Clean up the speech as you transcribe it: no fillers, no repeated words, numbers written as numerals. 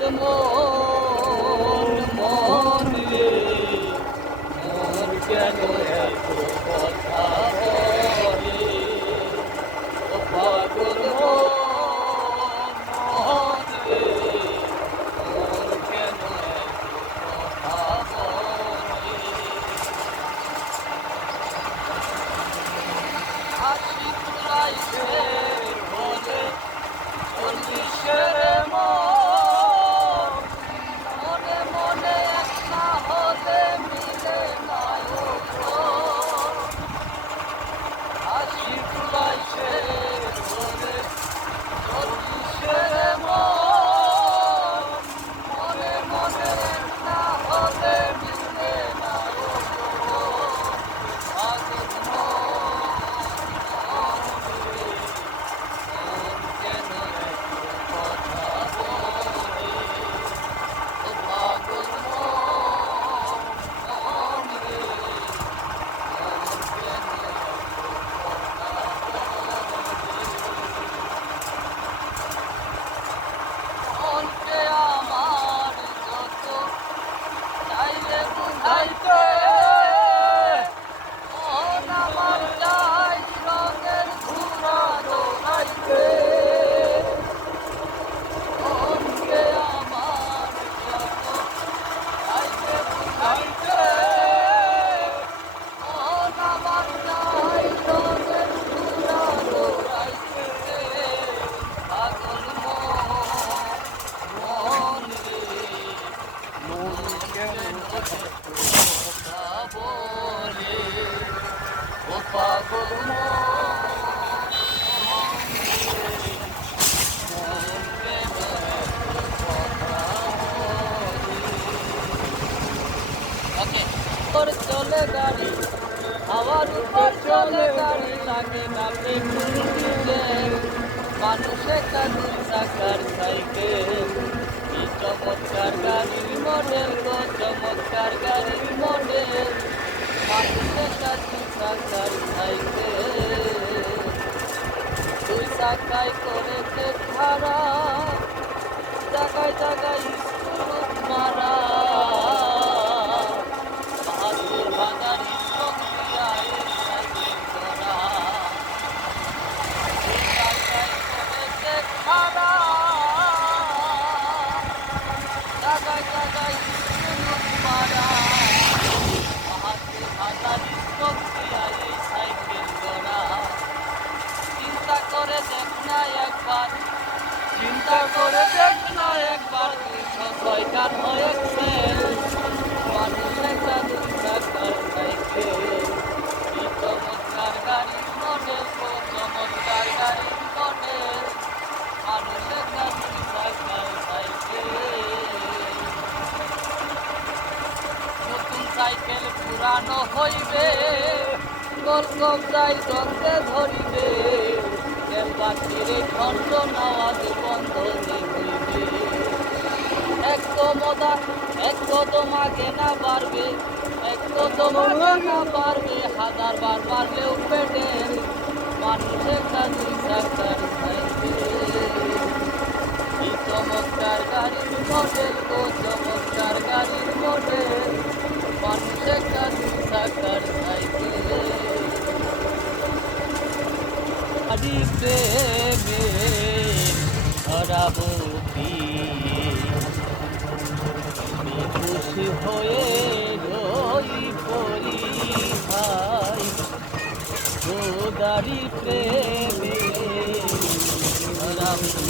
মন মন রে মন কেন এত কথা বলে ও পাগল মন মন রে মন কেন এত কথা বলে আশিক লাইছে বলে চল্লিশের মনে মনে এক না হলে মিলে নায়ক আশিক লাইছে বলে চল্লিশের মনে মনে এক না হলে মিলে নায়ক পাগল বুঝাইতে মন আমার চাই রঙের ঘুরা দৌড়াইতে মনকে আমার চাইতে বুঝাইতে মন আমার চাই রঙের ঘুরা দৌড়াইতে পাগল মন রে মন কেন কথা বলে ও পাগল ওকে তোর চলে গাড়ি হাওয়ার উপর চলে গাড়ি লাগে না পেট্রোল মানুষে কাজের চাকার সাইকেল কি চমৎকার গাড়ির মডেল গো চমৎকার গাড়ির মডেল মানুষে কাজের চাকার সাইকেল দুই চাকায় করেছে খারা জায়গায় জায়গায় স্কুল মারা বাহাদুর বাজার স্টক দিয়া সাইকেল করা দুই চাকায় করেছে খারা জায়গায় জায়গায় স্কুল মারা বাহাদুর বাজার স্টক দিয়া সাইকেল করা চিন্তা করে দেখ না একবার চিন্তা করে দেখ না একবার 206 হয়েছে মানুষের কাজের চাকার সাইকেল কি চমৎকার গাড়ির মডেল গো চমৎকার গাড়ির মডেল মানুষের কাজের চাকার সাইকেল নতুন সাইকেল পুরানো হইবে গোল কবজায় দ্বন্দ্বে ধরিবে বাকিরে খন্ড নাওয়াজ বন্ধ হইবে এক কদম আগে না বাড়বে এক কদম আগে না বাড়বে হাজার বার বাড়লেও পেটেল মানুষের কাজে চাকার সাইকেল কি চমৎকার গাড়ির মডেল গো চমৎকার গাড়ির মডেল মানুষের কাজে চাকার সাইকেল আদি প্রেমে ধরাবতি খুশি হয়ে রই পরি ভাই গোদারি প্রেমে ধরাবতি